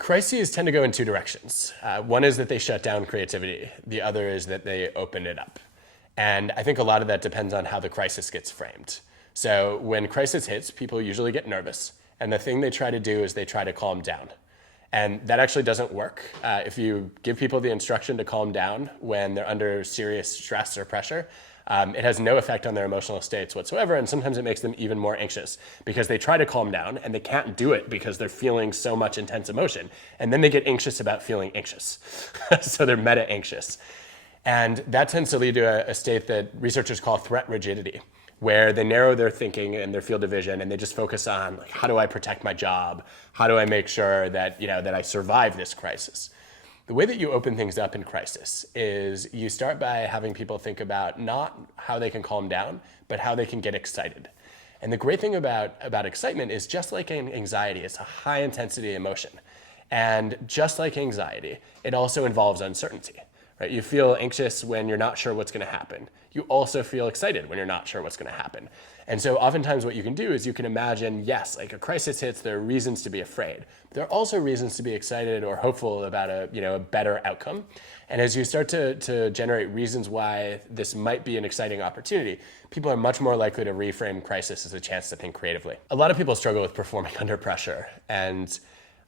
Crises tend to go in two directions. One is that they shut down creativity. The other is that they open it up. And I think a lot of that depends on how the crisis gets framed. So when crisis hits, people usually get nervous. And the thing they try to do is they try to calm down. And that actually doesn't work. If you give people the instruction to calm down when they're under serious stress or pressure, it has no effect on their emotional states whatsoever, and sometimes it makes them even more anxious because they try to calm down and they can't do it because they're feeling so much intense emotion. And then they get anxious about feeling anxious. So they're meta-anxious. And that tends to lead to a state that researchers call threat rigidity, where they narrow their thinking and their field of vision and they just focus on, like, how do I protect my job? How do I make sure that, that I survive this crisis? The way that you open things up in crisis is you start by having people think about not how they can calm down, but how they can get excited. And the great thing about excitement is, just like anxiety, it's a high intensity emotion. And just like anxiety, it also involves uncertainty. Right? You feel anxious when you're not sure what's going to happen. You also feel excited when you're not sure what's going to happen. And so oftentimes what you can do is you can imagine, yes, like a crisis hits, there are reasons to be afraid. But there are also reasons to be excited or hopeful about a better outcome. And as you start to generate reasons why this might be an exciting opportunity, people are much more likely to reframe crisis as a chance to think creatively. A lot of people struggle with performing under pressure. And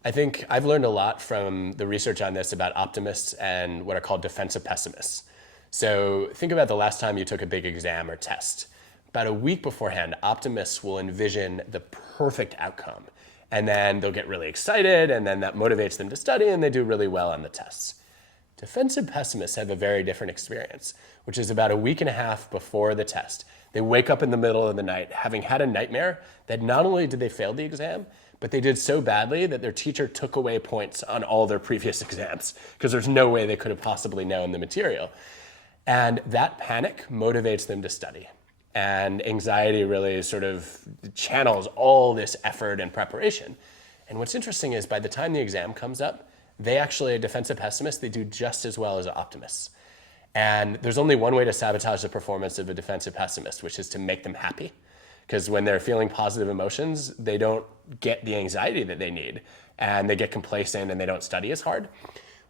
I think I've learned a lot from the research on this about optimists and what are called defensive pessimists. So think about the last time you took a big exam or test. About a week beforehand, optimists will envision the perfect outcome. And then they'll get really excited, and then that motivates them to study, and they do really well on the tests. Defensive pessimists have a very different experience, which is about a week and a half before the test. They wake up in the middle of the night having had a nightmare that not only did they fail the exam, but they did so badly that their teacher took away points on all their previous exams because there's no way they could have possibly known the material. And that panic motivates them to study. And anxiety really sort of channels all this effort and preparation. And what's interesting is by the time the exam comes up, they actually, defensive pessimists, they do just as well as optimists. And there's only one way to sabotage the performance of a defensive pessimist, which is to make them happy. Because when they're feeling positive emotions, they don't get the anxiety that they need, and they get complacent and they don't study as hard.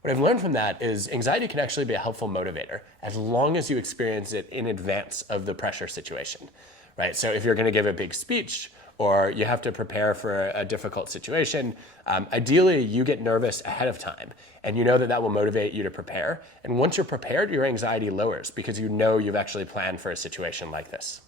What I've learned from that is anxiety can actually be a helpful motivator as long as you experience it in advance of the pressure situation, right? So if you're going to give a big speech or you have to prepare for a difficult situation, ideally you get nervous ahead of time and you know that will motivate you to prepare. And once you're prepared, your anxiety lowers because you know you've actually planned for a situation like this.